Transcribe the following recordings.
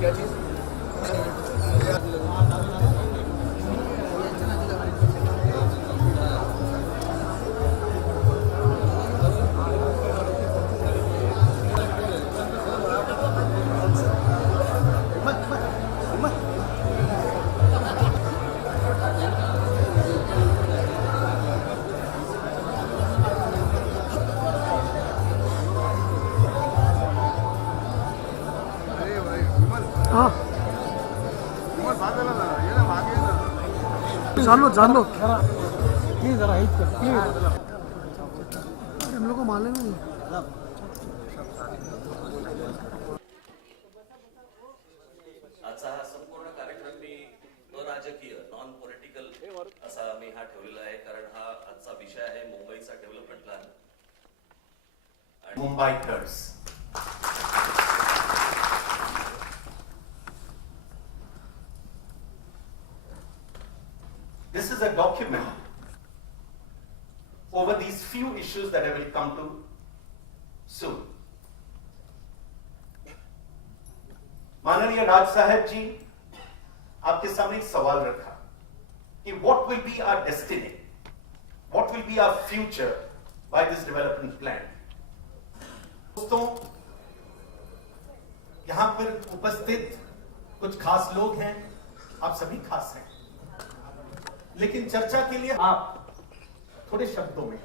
क्या चीज जान लो प्लीज जरा हेल्प कर प्लीज हम लोग को मालूम नहीं आजचा हा संपूर्ण कार्यक्रम मी अराजकीय नॉन पॉलिटिकल असा मी हा ठेवलेला आहे कारण हा आजचा विषय आहे मुंबईचा डेव्हलपमेंट प्लॅन आणि Mumbaikars This is a document over these few issues that I will come to soon. माननीय राज साहब जी, आपके सामने एक सवाल रखा कि what will be our destiny, what will be our future by this development plan. दोस्तों, यहां पर उपस्थित कुछ खास लोग हैं, आप सभी खास हैं, लेकिन चर्चा के लिए आप थोड़े शब्दों में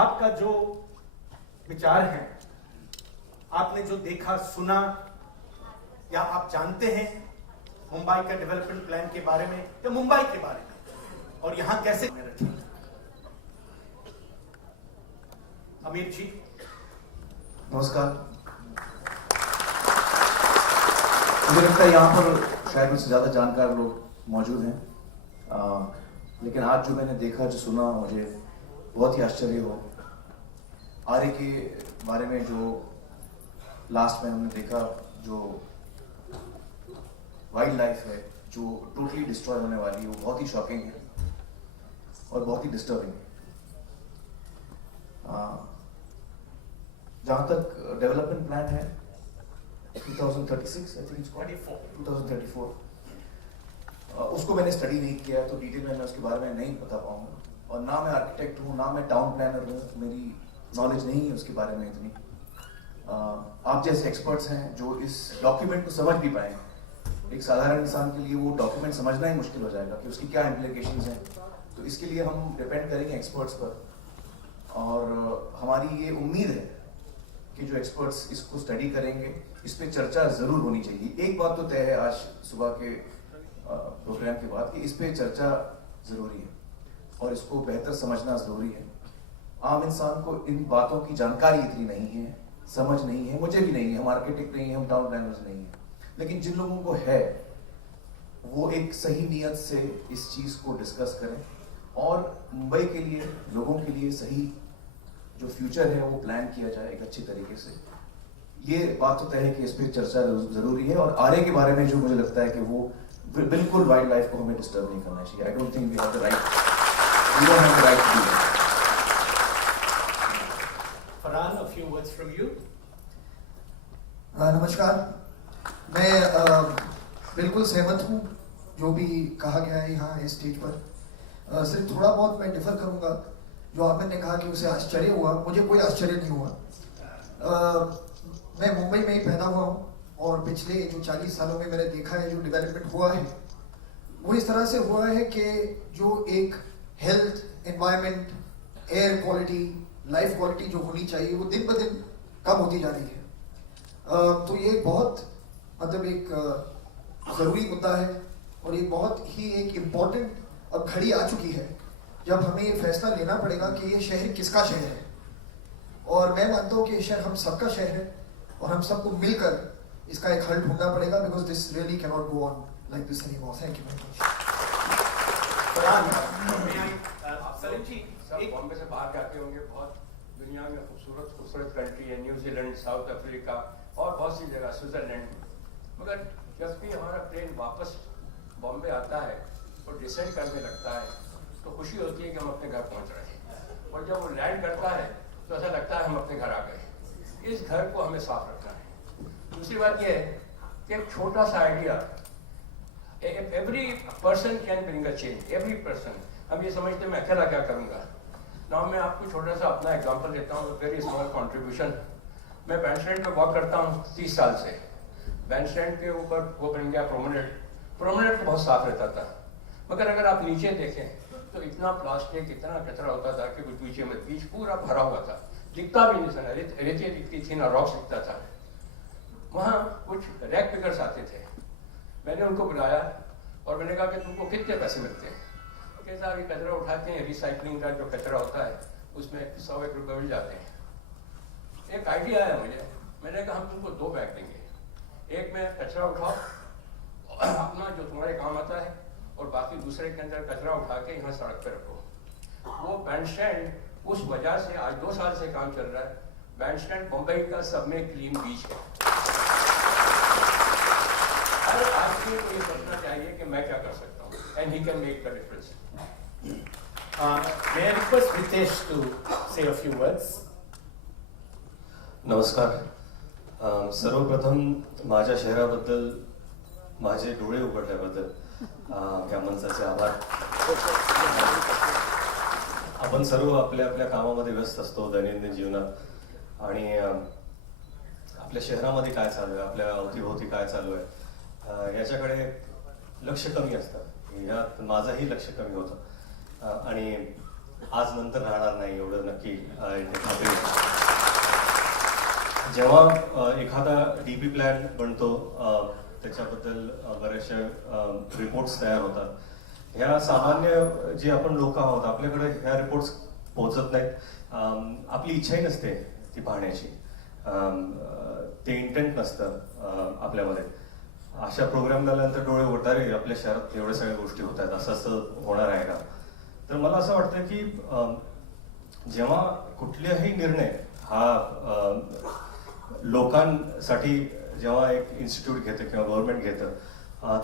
आपका जो विचार है, आपने जो देखा सुना या आप जानते हैं मुंबई का डेवलपमेंट प्लान के बारे में या मुंबई के बारे में और यहां कैसे अमीर जी नमस्कार। मुझे लगता है यहाँ पर शायद मुझसे ज्यादा जानकार लोग मौजूद हैं, लेकिन आज जो मैंने देखा जो सुना मुझे बहुत ही आश्चर्य हो। आर्य के बारे में जो लास्ट में हमने देखा, जो वाइल्ड लाइफ है जो टोटली डिस्ट्रॉय होने वाली है, वो बहुत ही शॉकिंग है और बहुत ही डिस्टर्बिंग है। जहां तक डेवलपमेंट प्लान है 2036 आई थिंक 2034, उसको मैंने स्टडी नहीं किया तो डिटेल में मैं उसके बारे में नहीं बता पाऊंगा, और ना मैं आर्किटेक्ट हूँ ना मैं टाउन प्लानर हूँ, मेरी नॉलेज नहीं है उसके बारे में इतनी। आप जैसे एक्सपर्ट्स हैं जो इस डॉक्यूमेंट को समझ भी पाए, एक साधारण इंसान के लिए वो डॉक्यूमेंट समझना ही मुश्किल हो जाएगा कि उसकी क्या इम्प्लीकेशंस हैं। तो इसके लिए हम डिपेंड करेंगे एक्सपर्ट्स पर, और हमारी ये उम्मीद है कि जो एक्सपर्ट्स इसको स्टडी करेंगे, इस पर चर्चा जरूर होनी चाहिए। एक बात तो तय है आज सुबह के प्रोग्राम के बाद कि इस पे चर्चा जरूरी है और इसको बेहतर समझना जरूरी है। आम इंसान को इन बातों की जानकारी इतनी नहीं है, समझ नहीं है, मुझे भी नहीं है, हम आर्किटेक्ट नहीं है, हम टाउन प्लानर्स नहीं है, लेकिन जिन लोगों को है वो एक सही नीयत से इस चीज को डिस्कस करें और मुंबई के लिए, लोगों के लिए सही जो फ्यूचर है वो प्लान किया जाए एक अच्छी तरीके से। ये बात तो तय है कि इस पर चर्चा जरूरी है। और आर्य के बारे में जो मुझे लगता है कि वो बिल्कुल वाइल्ड लाइफ को हमें डिस्टर्ब नहीं करना चाहिए। I don't think we have the right, we don't have the right to do that. Farhan, a few words from you. नमस्कार। मैं बिल्कुल सहमत हूँ जो भी कहा गया है यहाँ इस स्टेज पर। सिर्फ थोड़ा बहुत मैं डिफर करूँगा। जो आमिर ने कहा कि उसे आश्चर्य हुआ, मुझे कोई आश्चर्य नहीं हुआ। मैं मुंबई में ही पैदा हुआ हूँ और पिछले जो 40 सालों में मैंने देखा है जो डेवलपमेंट हुआ है वो इस तरह से हुआ है कि जो एक health, environment, air quality, life quality जो होनी चाहिए वो दिन ब दिन कम होती जा रही है। तो ये बहुत मतलब एक ज़रूरी मुद्दा है और ये बहुत ही एक इम्पॉर्टेंट अब घड़ी आ चुकी है जब हमें ये फैसला लेना पड़ेगा कि ये शहर किसका शहर है। और मैं मानता हूँ कि ये शहर हम सबका शहर है और हम सबको मिलकर इसका एक हल ढूंढना पड़ेगा, because this really can not go on like this anymore. Thank you very much. Salim ji, सब बॉम्बे से बाहर जाते होंगे, बहुत दुनिया में खूबसूरत खूबसूरत कंट्री है, न्यूजीलैंड, साउथ अफ्रीका और बहुत सी जगह, स्विट्जरलैंड। मगर जब भी हमारा प्लेन वापस बॉम्बे आता है और डिसेंड करने लगता है तो खुशी होती है कि हम अपने घर पहुंच रहे हैं, और जब वो लैंड करता है तो ऐसा लगता है हम अपने घर आ गए। इस घर को हमें साफ रखना है। दूसरी बात यह है कि एक छोटा सा idea, every person can bring a change, every person. हम ये समझते मैं अकेला क्या करूँगा ना। मैं आपको छोटा सा अपना एग्जांपल देता हूँ, वेरी स्मॉल कंट्रीब्यूशन। मैं बैंड स्टैंड पे वर्क करता हूँ 30 साल से। बैंड स्टैंड के ऊपर वो बन गया प्रोमेनेंट तो बहुत साफ रहता था, मगर अगर आप नीचे देखें तो इतना प्लास्टिक, इतना कचरा होता था कि कुछ पीछे में बीच पूरा भरा हुआ था, दिखता भी नहीं था, रेती दिखती थी ना, रॉक्स दिखता था। वहाँ कुछ रैक पिकर्स आते थे, मैंने उनको बुलाया और मैंने कहा कि तुमको कितने पैसे मिलते हैं? कैसा अभी कचरा उठाते हैं, रिसाइकलिंग का जो कचरा होता है उसमें 100-1 रुपये मिल जाते हैं। एक आइडिया आया मुझे, मैंने कहा हम तुमको 2 बैग देंगे, एक में कचरा उठाओ अपना जो तुम्हारे काम आता है, और बाकी दूसरे के अंदर कचरा उठा के यहाँ सड़क पे रखो। वो बैंड स्टैंड उस वजह से आज 2 साल से काम चल रहा है। बैंड स्टैंड मुंबई का सब में क्लीन बीच है। हर आदमी को ये सोचना चाहिए कि मैं क्या कर सकता हूँ, and he can make the difference. May I request Ritesh to say a few words? नमस्कार. सर्वप्रथम माझ्या शहराबद्दल माझे डोळे उघडल्याबद्दल या मंचाचे आभार. आपण सर्व आपल्या आपल्या कामामध्ये व्यस्त असतो दैनंदिन जीवनात, आणि आपल्या शहरामध्ये काय चालू आहे, आपल्या अवतीभोवती काय चालू आहे याच्याकडे लक्ष कमी असतं. यात माझंही लक्ष कमी होतं आणि आज नंतर राहणार नाही एवढं नक्की इथे खात्री आहे. जेव्हा एखादा डीपी प्लॅन बनतो त्याच्याबद्दल बरेचसे रिपोर्ट्स तयार होतात. ह्या सामान्य जे आपण लोक आहोत आपल्याकडे ह्या रिपोर्ट्स पोहोचत नाहीत. आपली इच्छाही नसते ती पाहण्याची, ते इंटेंट नसतं आपल्यामध्ये. अशा प्रोग्राम झाल्यानंतर डोळे उघडतात, रे आपल्या शहरात एवढ्या सगळ्या गोष्टी होत आहेत, असं होणार आहे का? तर मला असं वाटतं की जेव्हा कुठलाही निर्णय हा लोकांसाठी जेव्हा एक इन्स्टिट्यूट घेतं किंवा गव्हर्नमेंट घेतं,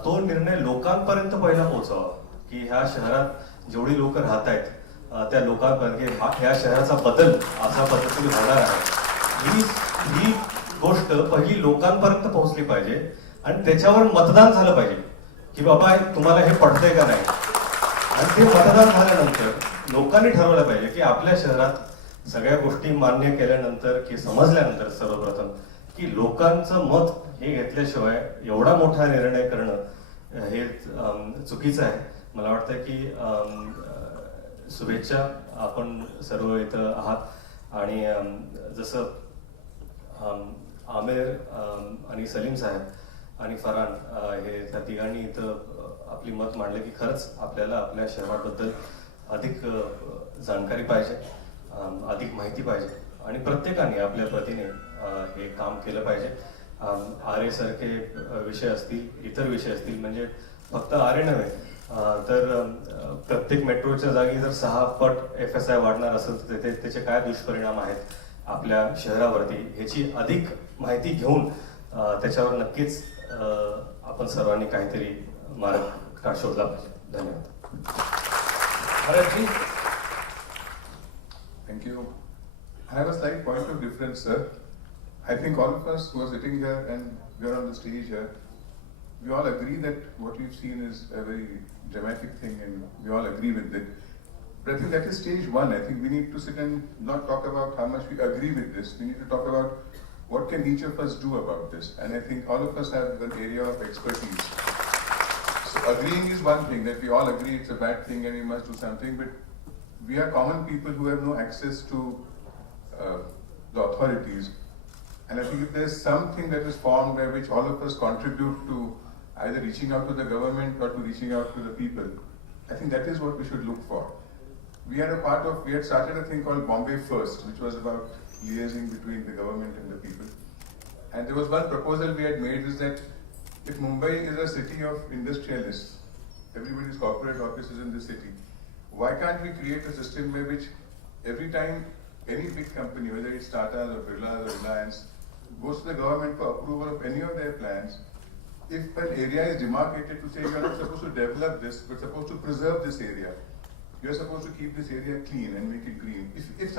तो निर्णय लोकांपर्यंत पहिला पोहोचावा, की ह्या शहरात जेवढी लोक राहत आहेत त्या लोकांपर्यंत ह्या शहराचा बदल असा पद्धतीने होणार आहे, ही गोष्ट पहिली लोकांपर्यंत पोहोचली पाहिजे आणि त्याच्यावर मतदान झालं पाहिजे की बाबा तुम्हाला हे पडतंय का नाही. आणि ते मतदान झाल्यानंतर लोकांनी ठरवलं पाहिजे की आपल्या शहरात सगळ्या गोष्टी मान्य केल्यानंतर की समजल्यानंतर सर्वप्रथम की लोकांचं मत हे घेतल्याशिवाय एवढा मोठा निर्णय करणं हे चुकीचं आहे. मला वाटतं की शुभेच्छा, आपण सर्व इथं आहात आणि जसं आमिर आणि सलीम साहेब आणि फरहान हे त्या तिघांनी इथं आपली मत मांडलं की खरंच आपल्याला आपल्या शहराबद्दल अधिक जाणकारी पाहिजे, अधिक माहिती पाहिजे आणि प्रत्येकाने आपल्या परीने हे काम केलं पाहिजे. आरे सारखे विषय असतील, इतर विषय असतील, म्हणजे फक्त आरे नव्हे तर प्रत्येक मेट्रोच्या जागी जर 6 पट FSI वाढणार असेल तर त्याचे काय दुष्परिणाम आहेत आपल्या शहरावरती ह्याची अधिक माहिती घेऊन त्याच्यावर नक्कीच आपण सर्वांनी काहीतरी मार्ग शोधला पाहिजे. धन्यवाद. Bharat ji. Thank you. I have a slight point of difference, sir. I think all of us who are sitting here and we are on the stage here, we all agree that what we've seen is a very dramatic thing, and we all agree with it. But I think that is stage one. I think we need to sit and not talk about how much we agree with this. We need to talk about what can each of us do about this. And I think all of us have an area of expertise. So agreeing is one thing, that we all agree it's a bad thing and we must do something, but we are common people who have no access to the authorities. And I think if there's something that is formed by which all of us contribute to either reaching out to the government or to reaching out to the people, I think that is what we should look for. We had started a thing called Bombay First, which was about liaising between the government and the people. And there was one proposal we had made, is that if Mumbai is a city of industrialists, everybody's corporate offices in the city, why can't we create a system by which every time any big company, whether it's Tata or Birla or Reliance, goes to the government for approval of any of their plans, if an area is demarcated to say you're not supposed to develop this, but supposed to preserve this area, you're supposed to keep this area clean and make it green. If a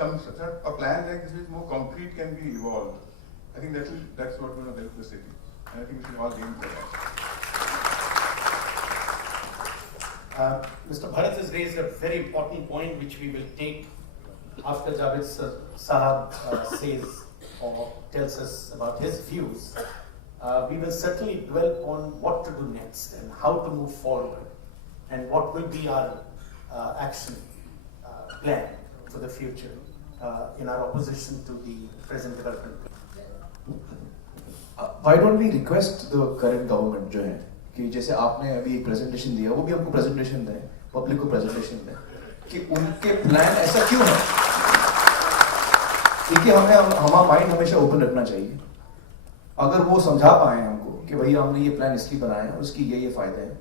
plan like this is more concrete can be evolved, I think that's what will help the city. And I think we should all aim for that. Mr. Bharat has raised a very important point which we will take after Javed Sahab says or tells us about his views. We will certainly dwell on what to do next and how to move forward and what will be our action plan for the future in our opposition to the present development. Why don't we request the current government जो है कि जैसे आपने अभी एक presentation दिया, वो भी हमको प्रेजेंटेशन दें, पब्लिक को प्रेजेंटेशन दें कि उनके प्लान ऐसा क्यों है, क्योंकि हमें हमारा माइंड हमेशा ओपन रखना चाहिए. अगर वो समझा पाए हमको कि भाई हमने ये प्लान इसलिए बनाया है, उसकी ये फायदे हैं,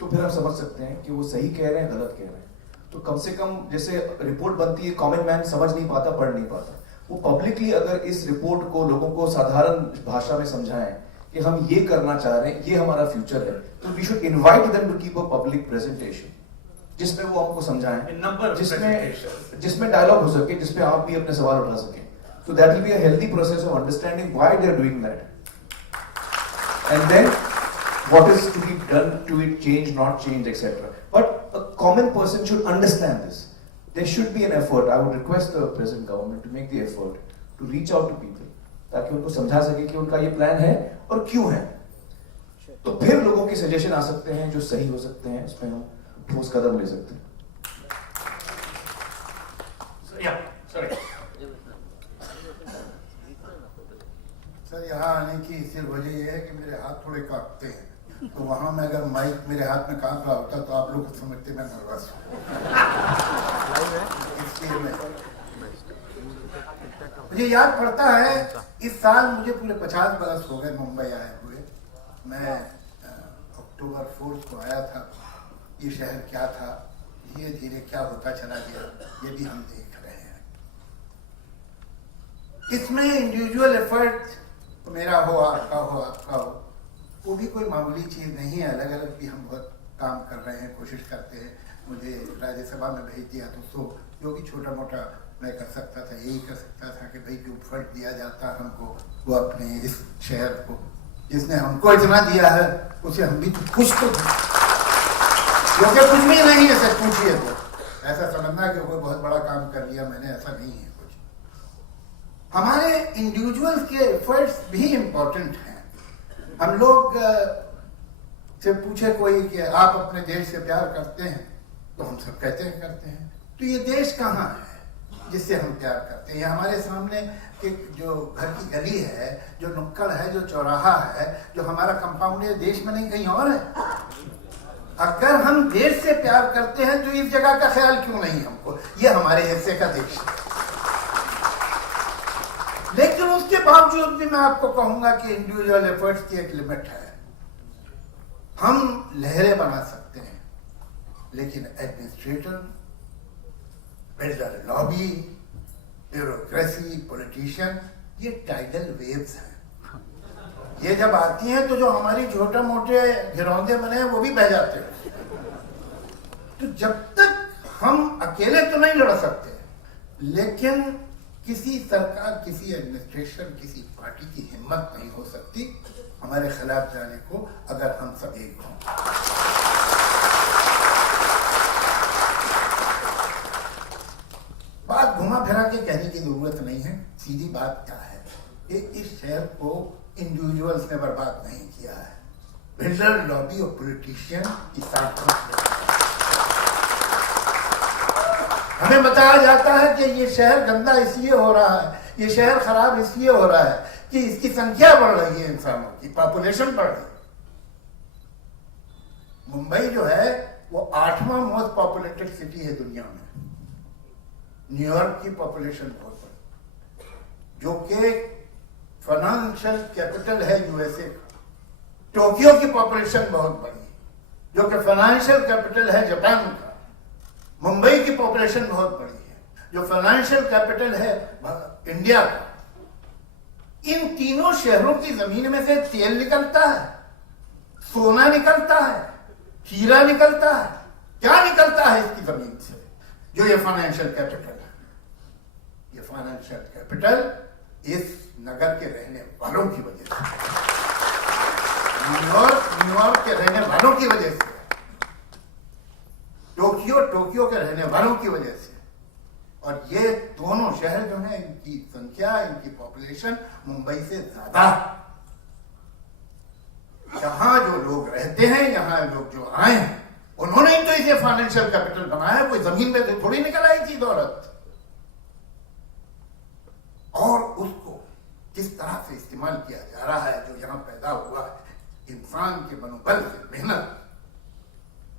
तो फिर हम समझ सकते हैं कि वो सही कह रहे हैं, गलत कह रहे हैं. तो कम से कम जैसे रिपोर्ट बनती है, कॉमन मैन समझ नहीं पाता, पढ़ नहीं पाता, वो पब्लिकली अगर इस रिपोर्ट को लोगों को साधारण भाषा में समझाएं कि हम ये करना चाह रहे हैं, ये हमारा फ्यूचर है, तो we should invite them to keep a public presentation जिसमें वो हमको समझाएं, जिसमें डायलॉग हो सके, जिसमें आप भी अपने सवाल उठा सकें. So that will be a healthy process of understanding why they are doing that, and then what is to be done to it, change, not change, etc. But a common person should understand this. There should be an effort. I would request the present government to make the effort to reach out to people, ताकि उनको समझा सके कि उनका ये plan है और क्यों है. तो फिर लोगों के सजेशन आ सकते हैं जो सही हो सकते हैं, उसमें हम ठोस कदम ले सकते हैं. सर, यहाँ आने की सिर्फ वजह यह है कि मेरे हाथ थोड़े कांपते हैं, तो वहाँ में अगर माइक मेरे हाथ में कांप रहा होता तो आप लोग समझते मैं नर्वस हूँ. इसलिए मुझे याद पड़ता है, इस साल मुझे पूरे 50 बरस हो गए मुंबई आए हुए. मैं अक्टूबर 4 को आया था. ये शहर क्या था, धीरे धीरे क्या होता चला गया, ये भी हम देख रहे हैं. इसमें इंडिविजुअल एफर्ट मेरा हो, आपका हो, वो भी कोई मामूली चीज नहीं है. अलग अलग भी हम बहुत काम कर रहे हैं, कोशिश करते हैं. मुझे राज्यसभा में भेज दिया तो जो भी छोटा मोटा मैं कर सकता था, यही कर सकता था कि भाई जो फंड दिया जाता हमको, वो अपने इस शहर को, जिसने हमको इतना दिया है, उसे हम भी कुछ तो, क्योंकि कुछ भी नहीं है सर. पूछिए तो ऐसा समझना कि कोई बहुत बड़ा काम कर लिया मैंने, ऐसा नहीं है. कुछ हमारे इंडिविजुअल्स के एफर्ट्स भी इम्पोर्टेंट हैं. हम लोग से पूछे कोई कि आप अपने देश से प्यार करते हैं, तो हम सब कहते हैं करते हैं. तो ये देश कहाँ है जिससे हम प्यार करते हैं? हमारे सामने एक जो घर की गली है, जो नुक्कड़ है, जो चौराहा है, जो हमारा कंपाउंड है, देश में नहीं कहीं और है. अगर हम देश से प्यार करते हैं तो इस जगह का ख्याल क्यों नहीं हमको? ये हमारे हिस्से का देश है. लेकिन उसके बावजूद भी मैं आपको कहूंगा कि इंडिविजुअल एफर्ट्स की एक लिमिट है. हम लहरें बना सकते हैं, लेकिन administrator, builder, lobby, bureaucracy, politician, ये टाइडल वेव्स हैं. ये जब आती हैं तो जो हमारी छोटे मोटे घिरौंदे बने हैं वो भी बह जाते हैं. तो जब तक हम अकेले तो नहीं लड़ सकते, लेकिन किसी सरकार, किसी एडमिनिस्ट्रेशन, किसी पार्टी की हिम्मत नहीं हो सकती हमारे खिलाफ जाने को, अगर हम सब एक हों। बात घुमा फिरा के कहने की जरूरत नहीं है, सीधी बात क्या है कि इस शहर को इंडिविजुअल्स ने बर्बाद नहीं किया है, बिल्डर लॉबी और पॉलिटिशियन की साथ। हमें बताया जाता है कि ये शहर गंदा इसलिए हो रहा है, ये शहर खराब इसलिए हो रहा है कि इसकी संख्या बढ़ रही है, इंसानों की पॉपुलेशन बढ़ रही है। मुंबई जो है वो 8वां मोस्ट पॉपुलेटेड सिटी है दुनिया में। न्यूयॉर्क की पॉपुलेशन बहुत बड़ी, जो कि फाइनेंशियल कैपिटल है यूएसए का। टोक्यो की पॉपुलेशन बहुत बड़ी, जो कि फाइनेंशियल कैपिटल है जापान का। मुंबई की पॉपुलेशन बहुत बड़ी है, जो फाइनेंशियल कैपिटल है इंडिया का। इन तीनों शहरों की जमीन में से तेल निकलता है, सोना निकलता है, हीरा निकलता है। क्या निकलता है इसकी जमीन से? जो ये फाइनेंशियल कैपिटल है। ये फाइनेंशियल कैपिटल इस नगर के रहने वालों की वजह से, न्यूयॉर्क के रहने वालों की वजह से, टोक्यो के रहने वालों की वजह से। और ये दोनों शहर जो हैं, इनकी संख्या, इनकी पॉपुलेशन मुंबई से ज्यादा। यहां जो लोग रहते हैं, यहां लोग जो आए हैं, उन्होंने ही तो इसे फाइनेंशियल कैपिटल बनाया है। कोई जमीन में तो थोड़ी निकल आई थी दौलत। और उसको किस तरह से इस्तेमाल किया जा रहा है, जो यहां पैदा हुआ है, इंसान के मनोबल से, मेहनत।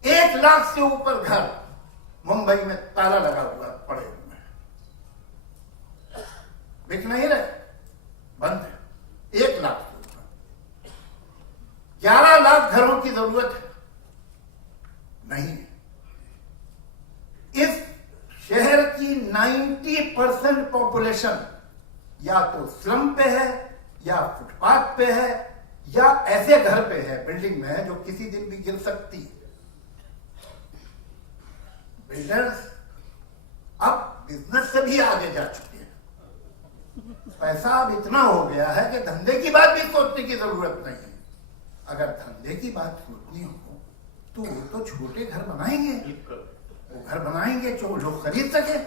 1 लाख से ऊपर घर मुंबई में ताला लगा हुआ पड़े हुए हैं, बिक नहीं रहे, बंद है। 1 लाख से ऊपर 11 लाख घरों की जरूरत है, नहीं है। इस शहर की 90% पॉपुलेशन या तो स्लम पे है, या फुटपाथ पे है, या ऐसे घर पे है, बिल्डिंग में है, जो किसी दिन भी गिर सकती है। बिल्डर्स अब बिजनेस से भी आगे जा चुके हैं। पैसा अब इतना हो गया है कि धंधे की बात भी सोचने की जरूरत नहीं है। अगर धंधे की बात सोचनी हो तो वो तो छोटे घर बनाएंगे, वो घर बनाएंगे जो लोग खरीद सके।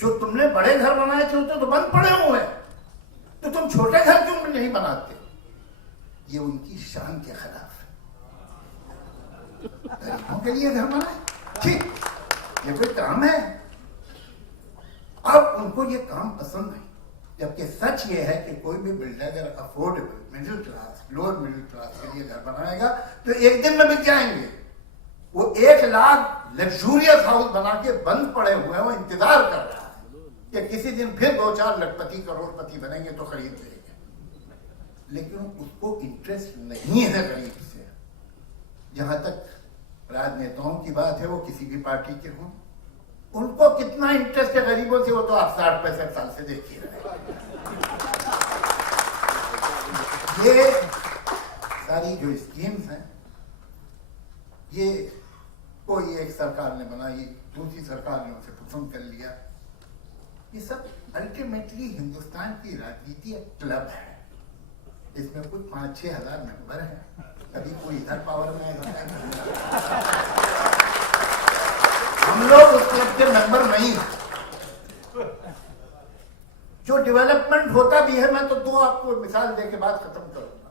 जो तुमने बड़े घर बनाए थे तो बंद पड़े हुए हैं, तो तुम छोटे घर क्यों नहीं बनाते? ये उनकी शान के खिलाफ है। गरीबों के लिए घर बनाए, ठीक, ये कोई काम है? अब उनको ये काम पसंद नहीं। जबकि सच ये है कि कोई भी बिल्डर अगर affordable middle class, lower middle class के लिए घर बनाएगा तो एक दिन में बिक जाएंगे। वो 1 लाख लग्जूरियस हाउस बना के बंद पड़े हुए हैं, वो इंतजार कर रहा है कि किसी दिन फिर 2-4 लखपति करोड़पति बनेंगे तो खरीद लेंगे। लेकिन उसको इंटरेस्ट नहीं है गरीब से। जहां तक राजनेताओं की बात है, वो किसी भी पार्टी के हों, उनको कितना इंटरेस्ट है गरीबों से, वो तो आप 60-65 साल से देखिए रहे। ये सारी जो स्कीम्स हैं, ये कोई एक सरकार ने बनाई, दूसरी सरकार ने उसे पसंद कर लिया। ये सब अल्टीमेटली हिंदुस्तान की राजनीति एक क्लब है। इसमें कुछ 5-6 हजार मेंबर हैं। कभी कोई इधर पावर में है, हम लोग उस क्लब के मेंबर नहीं हैं। जो डेवलपमेंट होता भी है, मैं तो 2 आपको मिसाल दे के बात खत्म करूंगा।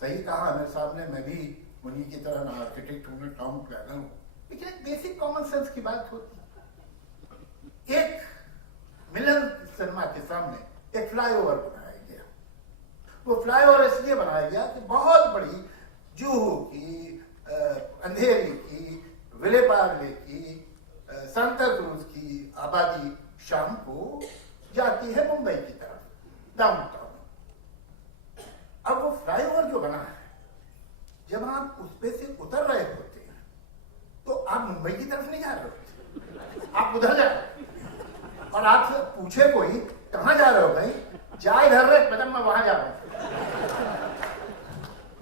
सही कहा आमिर साहब ने, मैं भी उन्हीं की तरह ना आर्किटेक्ट हूं, ना टाउन प्लानर हूं, लेकिन एक बेसिक कॉमन सेंस की बात होती है। एक मिलन सिनेमा के सामने एक फ्लाईओवर बनाया गया। वो फ्लाईओवर इसलिए बनाया गया कि बहुत बड़ी जुहू की, अंधेरी की, विलेपार्ले की, सांता क्रूज की आबादी शाम को जाती है मुंबई की तरफ, डाउनटाउन। अब वो फ्लाईओवर जो बना है, जब आप उस पे से उतर रहे होते हैं तो आप मुंबई की तरफ नहीं जा रहे होते, आप उधर जा रहे हो। और आपसे पूछे कोई कहां जा रहे हो भाई, जा इधर रहे, मतलब मैं वहां जा रहा हूं।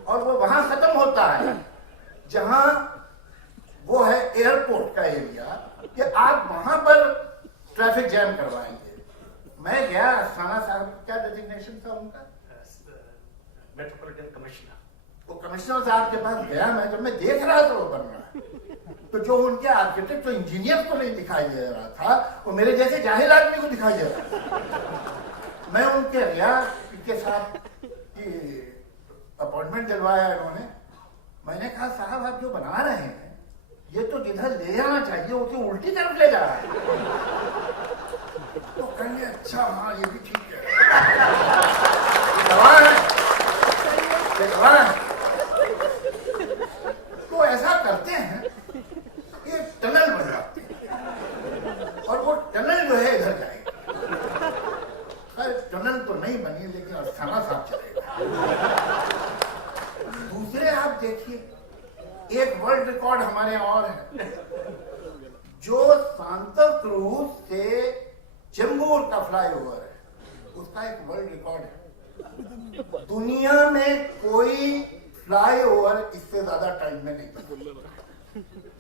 और वो वहां खत्म होता है जहां वो है एयरपोर्ट का एरिया, कि आप वहां पर ट्रैफिक जैम करवाएंगे, मैं गया, अस्थाना साहब क्या डेजिग्नेशन था उनका? Metropolitan commissioner. वो कमिश्नर साहब के पास गया मैं, जब मैं देख रहा था वो बन रहा है, तो जो उनके आर्किटेक्ट, जो इंजीनियर को नहीं दिखाई दे रहा था, वो मेरे जैसे जाहिल आदमी को दिखाई दे रहा था। मैं उनके गया, इनके साथ की अपॉइंटमेंट दिलवाया इन्होंने। मैंने कहा साहब आप जो बना रहे हैं ये तो जिधर ले जाना चाहिए उसे उल्टी तरफ ले जा रहा है। तो कहेंगे अच्छा हाँ ये भी ठीक है, ये दवा है, ये दवा है। तो ऐसा करते हैं, ये टनल बन जाते हैं और वो टनल जो है इधर जाएगा। टनल तो नहीं बनी लेकिन अस्थाना साहब चलेगा। दूसरे आप देखिए, एक वर्ल्ड रिकॉर्ड हमारे और है, जो सांता क्रूज से चेंबूर का फ्लाईओवर है, उसका एक वर्ल्ड रिकॉर्ड है। दुनिया में कोई फ्लाईओवर इससे ज्यादा टाइम में नहीं बना,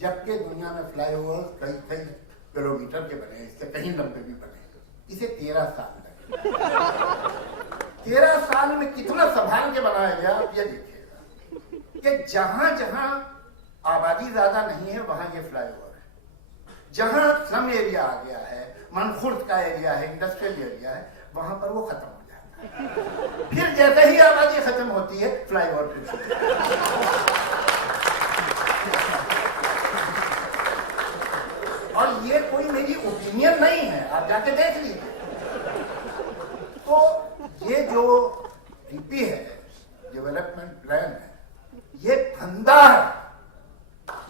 जबकि दुनिया में फ्लाईओवर कई कई किलोमीटर के बने, इससे कहीं लंबे भी बने। इसे 13 साल लगे। 13 साल में कितना संभाल के बनाया गया, आप ये देखिएगा कि जहां जहां आबादी ज्यादा नहीं है वहां ये फ्लाईओवर है, जहां स्लम एरिया आ गया है, मनखुर्द का एरिया है, इंडस्ट्रियल एरिया है, वहां पर वो खत्म हो जाता है। फिर जैसे ही आबादी खत्म होती है फ्लाईओवर फिर शुरू। और ये कोई मेरी ओपिनियन नहीं है, आप जाके देख लीजिए। तो ये जो डीपी है, डेवलपमेंट प्लान है, ये फंदा है,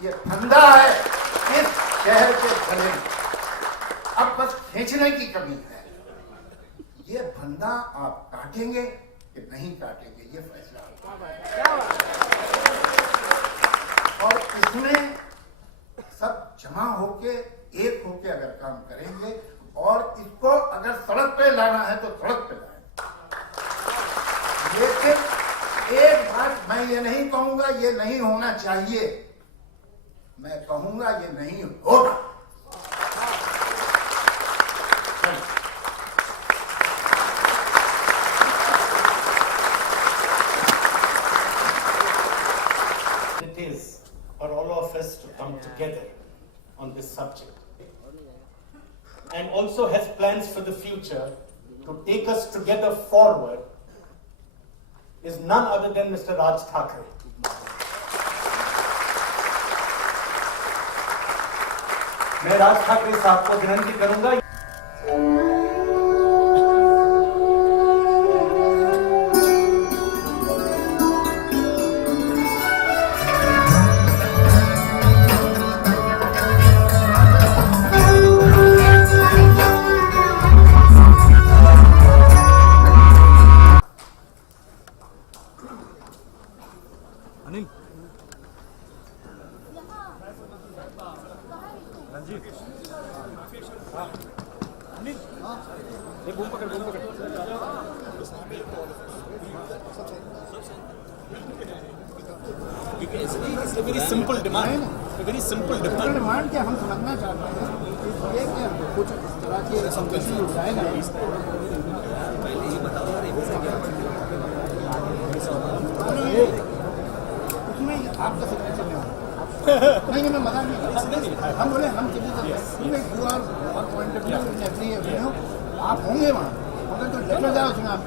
ये फंदा है इस शहर के गले में। अब बस खींचने की कमी है। ये फंदा आप काटेंगे कि नहीं काटेंगे, ये फैसला होगा। और इसमें सब जमा होके, एक होके अगर काम करेंगे और इसको अगर सड़क पे लाना है तो सड़क पे लाएं। लेकिन एक बात मैं ये नहीं कहूंगा ये नहीं होना चाहिए, मैं कहूंगा ये नहीं होगा। It is for all of us to come together on this subject, and also has plans for the future to take us together forward, is none other than Mr. Raj Thackeray. मैं राज ठाकरे साहब को विनती करूंगा Anil It's a very simple demand. A very simple demand. Demand क्या हम समझना चाहते हैं ये कि कुछ इस तरह के संदेश उठाए उसमें आपका सिग्नेचर नहीं, मैं मजाक नहीं कर रहा। हम बोले हम आप होंगे वहाँ, अगर तो लेटर जाओ उसमें आप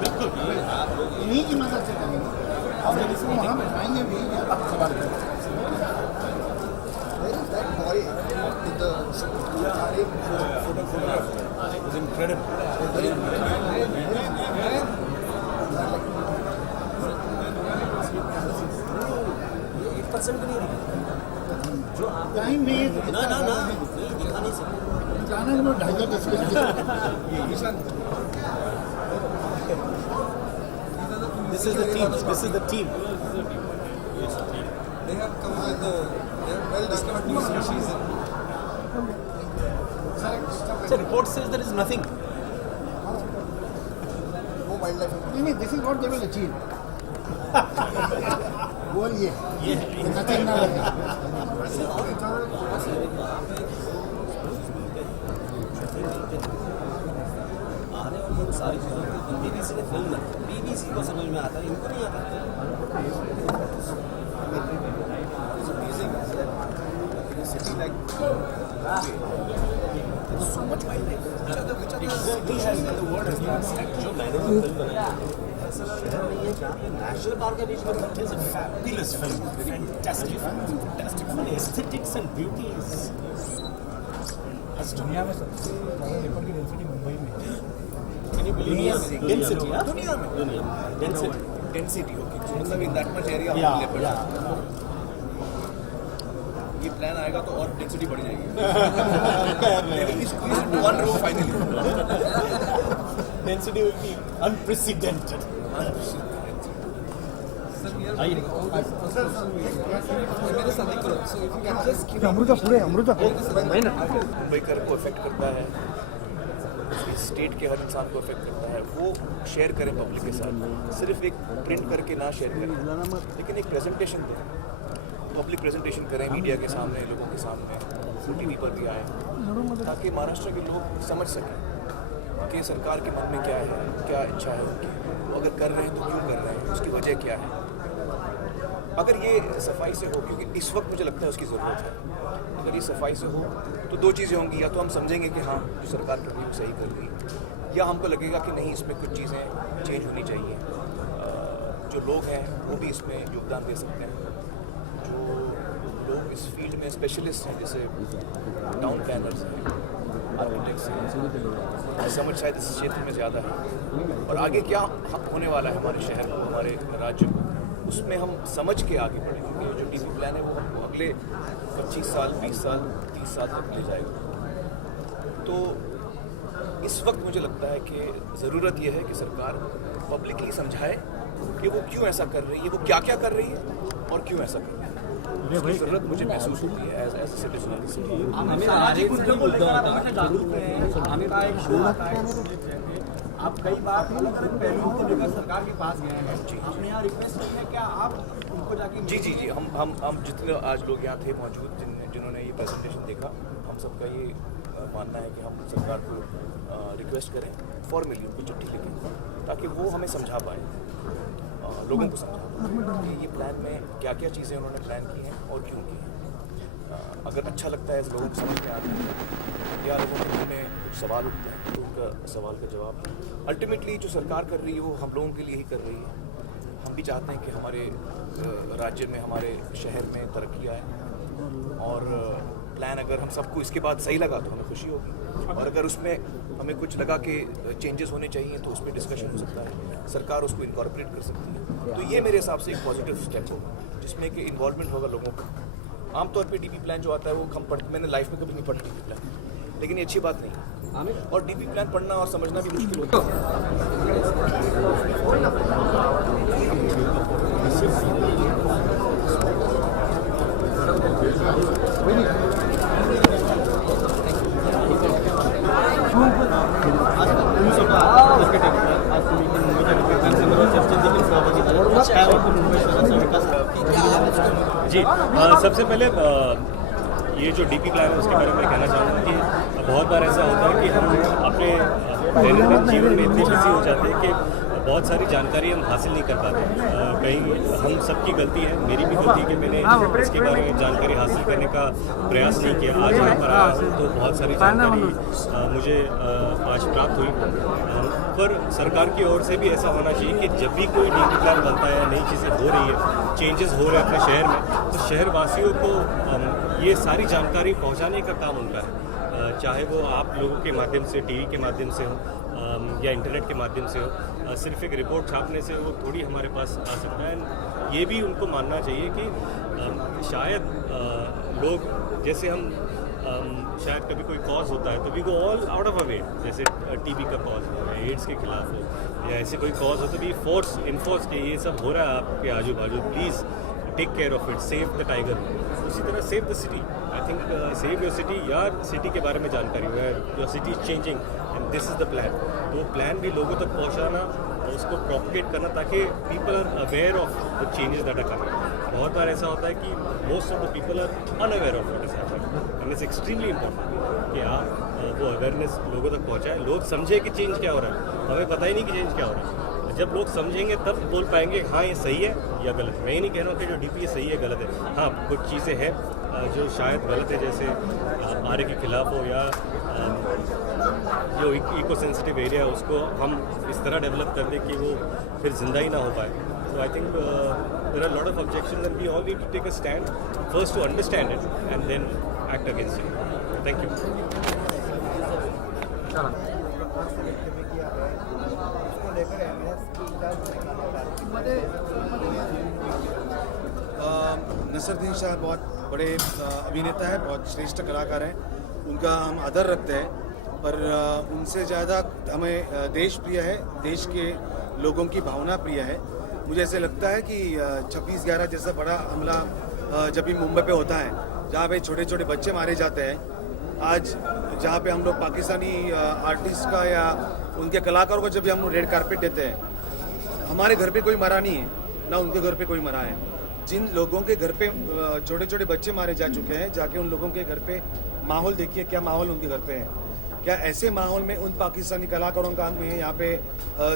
बिल्कुल इन्हीं की मदद से करेंगे और इसको वहाँ बैठाएंगे भी सवाल टाइम नहीं दिखा नहीं सकते। This is the team. This is the team. They have come with they have well discovered new species. The report says there is nothing. No wildlife. This is what they will achieve. बोलिए ये nothing ना लगे सारी चीज़ें BBC ने film है, BBC को समझ में आता है, इनको नहीं आता। City like so much wildlife. Exactly as the world has been said. जो मैंने भी फिल्म बनाई है, ऐसा शहर नहीं है जहाँ पे नेशनल पार्क के बीच में it is a fabulous film, fantastic film, fantastic film. Aesthetics and beauty is दुनिया में सबसे ज़्यादा लेपर्ड की डेंसिटी मुंबई में है। Can you believe it? Density, हाँ? दुनिया में density. डेंसिटी होगी, मतलब इन दैट मच एरिया ये प्लान आएगा तो और डेंसिटी बढ़ जाएगी। One row finally Density will be unprecedented. Amrita पूरे अमृता मुंबईकर को इफेक्ट करता है, स्टेट के हर इंसान को इफेक्ट करता है, वो शेयर करें पब्लिक के साथ, सिर्फ एक प्रिंट करके ना शेयर करें, लेकिन एक प्रेजेंटेशन दें, पब्लिक प्रेजेंटेशन करें मीडिया के सामने, लोगों के सामने, टीवी पर भी आए, ताकि महाराष्ट्र के लोग समझ सकें कि सरकार के मन में क्या है, क्या इच्छा है उनकी, वो अगर कर रहे हैं तो क्यों कर रहे हैं, उसकी वजह क्या है। अगर ये सफाई से हो, क्योंकि इस वक्त मुझे लगता है उसकी ज़रूरत है, अगर ये सफाई से हो तो दो चीज़ें होंगी, या तो हम समझेंगे कि हाँ जो सरकार कर रही है वो सही कर रही है, या हमको लगेगा कि नहीं इसमें कुछ चीज़ें चेंज होनी चाहिए, जो लोग हैं वो भी इसमें योगदान दे सकते हैं, जो लोग इस फील्ड में स्पेशलिस्ट हैं, जैसे टाउन प्लानर्स हैं, आर्किटेक्ट्स हैं, समझ शायद इस क्षेत्र में ज़्यादा है, और आगे क्या होने वाला है हमारे शहर को, हमारे राज्य को, उसमें हम समझ के आगे बढ़ेंगे। जो डीपी प्लान है वो हमको अगले 25 साल, 20 साल, 30 साल तक ले जाएगा। तो इस वक्त मुझे लगता है कि ज़रूरत यह है कि सरकार पब्लिकली समझाए कि वो क्यों ऐसा कर रही है, वो क्या क्या कर रही है और क्यों ऐसा कर रही है। उसकी ज़रूरत मुझे महसूस होती है एज ए सिटीजन। आप कई बार अलग अलग पहलुओं को लेकर सरकार के पास गए हैं, आपने यहाँ रिक्वेस्ट की है, क्या आप उनको जाके? जी हम जितने आज लोग यहाँ थे मौजूद, जिन्होंने ये प्रेजेंटेशन देखा, हम सबका ये मानना है कि हम सरकार को रिक्वेस्ट करें, फॉर्मली उनको चिट्ठी लिखें, ताकि वो हमें समझा पाए, लोगों को समझा पाए कि ये प्लान में क्या क्या चीज़ें उन्होंने प्लान की हैं और क्यों की हैं। अगर अच्छा लगता है लोगों को समझ में आता है, या लोगों के मन में कुछ सवाल उठते हैं तो उनका सवाल का जवाब अल्टीमेटली जो सरकार कर रही है वो हम लोगों के लिए ही कर रही है। हम भी चाहते हैं कि हमारे राज्य में, हमारे शहर में तरक्की आए, और प्लान अगर हम सबको इसके बाद सही लगा तो हमें खुशी होगी, और अगर उसमें हमें कुछ लगा कि चेंजेस होने चाहिए तो उसमें डिस्कशन हो सकता है, सरकार उसको इनकॉर्पोरेट कर सकती है। तो ये मेरे हिसाब से एक पॉजिटिव स्टेप होगा, जिसमें कि इन्वॉल्वमेंट होगा लोगों का। आमतौर पे डीपी प्लान जो आता है वो मैंने लाइफ में कभी नहीं पढ़ा डीपी प्लान, लेकिन ये अच्छी बात नहीं है, और डीपी प्लान पढ़ना और समझना भी मुश्किल होता जी, सबसे पहले ये जो डीपी प्लान है उसके बारे में कहना चाहूँगा कि बहुत बार ऐसा होता है कि हम अपने दैनिक जीवन में इतने बिजी हो जाते हैं कि बहुत सारी जानकारी हम हासिल नहीं कर पाते। कहीं हम सबकी गलती है, मेरी भी गलती है कि मैंने इसके बारे में जानकारी हासिल करने का प्रयास नहीं किया। आज यहाँ पर आया तो बहुत सारी जानकारी मुझे आज प्राप्त हुई, पर सरकार की ओर से भी ऐसा होना चाहिए कि जब भी कोई डीपी प्लान बनता है, नई चीज़ें हो रही है, चेंजेस हो रहे हैं अपने शहर में, तो शहरवासियों को ये सारी जानकारी पहुँचाने का काम उनका है, चाहे वो आप लोगों के माध्यम से, टीवी के माध्यम से हो या इंटरनेट के माध्यम से हो। सिर्फ एक रिपोर्ट छापने से वो थोड़ी हमारे पास आ सकता है। ये भी उनको मानना चाहिए कि शायद लोग, जैसे हम शायद कभी कोई कॉज होता है तो we go all out of a way, जैसे टीबी का कॉज हो या एड्स के खिलाफ हो या ऐसे कोई कॉज हो तो भी इन्फोर्स के ये सब हो रहा है आपके आजू बाजू, please take care of it, save the tiger. उसी तरह save the city, I think save your city, यार सिटी के बारे में जानकारी हो, your city is changing and this is the plan. तो प्लान भी लोगों तक पहुंचाना और उसको प्रोपगेट करना ताकि people are aware of the changes that are coming. बहुत बार ऐसा होता है कि most of the people are unaware of what is happening and it's extremely important कि आप वो अवेयरनेस लोगों तक पहुंचाएं, लोग समझे कि चेंज क्या हो रहा है। हमें पता ही नहीं कि चेंज क्या हो रहा है। जब लोग समझेंगे तब बोल पाएंगे हाँ ये सही है या गलत है। मैं ये नहीं कह रहा हूँ कि जो DPA सही है गलत है। हाँ कुछ चीज़ें हैं जो शायद गलत है, जैसे आरे के खिलाफ हो या जो इको सेंसिटिव एरिया है उसको हम इस तरह डेवलप कर दें कि वो फिर जिंदा ही ना हो पाए। तो I think there are lot of objections and we all need to take a stand first to understand it and then act against it. Thank you. Naseeruddin Shah बहुत बड़े अभिनेता है, बहुत श्रेष्ठ कलाकार हैं, उनका हम आदर रखते हैं, पर उनसे ज़्यादा हमें देश प्रिय है, देश के लोगों की भावना प्रिय है। मुझे ऐसे लगता है कि 26/11 जैसा बड़ा हमला जब भी मुंबई पे होता है, जहाँ पे छोटे छोटे बच्चे मारे जाते हैं, आज जहाँ पे हम लोग पाकिस्तानी आर्टिस्ट का या उनके कलाकारों को जब भी हम लोग रेड कारपेट देते हैं, हमारे घर पे कोई मरा नहीं है, ना उनके घर पे कोई मरा है। जिन लोगों के घर पे छोटे छोटे बच्चे मारे जा चुके हैं, जाके उन लोगों के घर पे माहौल देखिए, क्या माहौल उनके घर पे है। क्या ऐसे माहौल में उन पाकिस्तानी कलाकारों का हमें यहाँ पे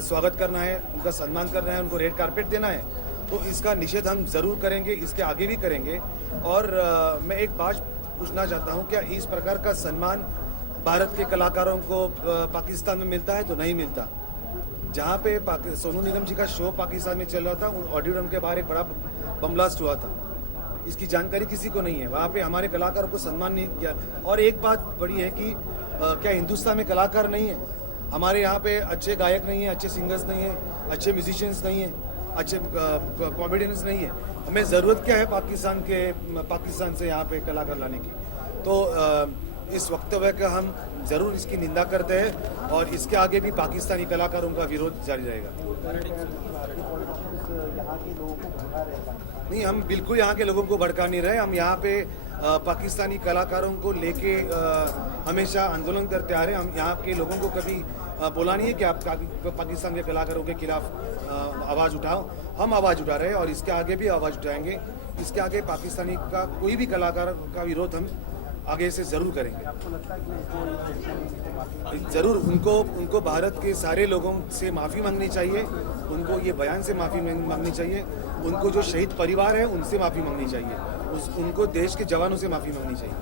स्वागत करना है, उनका सम्मान करना है, उनको रेड कारपेट देना है? तो इसका निषेध हम ज़रूर करेंगे, इसके आगे भी करेंगे। और मैं एक बात पूछना चाहता हूँ, क्या इस प्रकार का सम्मान भारत के कलाकारों को पाकिस्तान में मिलता है? तो नहीं मिलता। जहाँ पे सोनू निगम जी का शो पाकिस्तान में चल रहा था, ऑडिटोरियम के बाहर एक बड़ा बम ब्लास्ट हुआ था, इसकी जानकारी किसी को नहीं है। वहाँ पे हमारे कलाकारों को सम्मान नहीं किया। और एक बात बड़ी है कि क्या हिंदुस्तान में कलाकार नहीं है? हमारे यहाँ पे अच्छे गायक नहीं है, अच्छे सिंगर्स नहीं है, अच्छे म्यूजिशियंस नहीं है, अच्छे कॉमेडियंस नहीं है। हमें ज़रूरत क्या है पाकिस्तान से यहाँ पे कलाकार लाने की? तो इस वक्तव्य का हम ज़रूर इसकी निंदा करते हैं और इसके आगे भी पाकिस्तानी कलाकारों का विरोध जारी रहेगा। नहीं, हम बिल्कुल यहाँ के लोगों को भड़का नहीं रहे। हम यहाँ पे पाकिस्तानी कलाकारों को लेके हमेशा आंदोलन करते आ रहे हैं। हम यहाँ के लोगों को कभी बोला नहीं है कि आप पाकिस्तान के कलाकारों के खिलाफ आवाज़ उठाओ। हम आवाज़ उठा रहे हैं और इसके आगे भी आवाज़ उठाएंगे। इसके आगे पाकिस्तानी का कोई भी कलाकार का विरोध हम आगे से ज़रूर करेंगे। ज़रूर उनको भारत के सारे लोगों से माफ़ी मांगनी चाहिए, उनको ये बयान से माफ़ी मांगनी चाहिए, उनको जो शहीद परिवार है उनसे माफ़ी मांगनी चाहिए, उनको देश के जवानों से माफ़ी मांगनी चाहिए।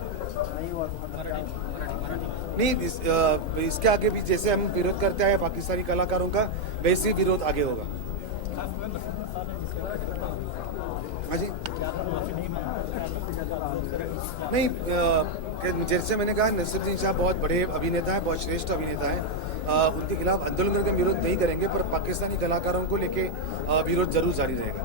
नहीं, इसके आगे भी जैसे हम विरोध करते आए पाकिस्तानी कलाकारों का, वैसे ही विरोध आगे होगा। हाँ जी, नहीं, जैसे मैंने कहा, नसरुद्दीन शाह बहुत बड़े अभिनेता हैं, बहुत श्रेष्ठ अभिनेता हैं। उनके खिलाफ आंदोलन करके विरोध नहीं करेंगे, पर पाकिस्तानी कलाकारों को लेके विरोध जरूर जारी रहेगा।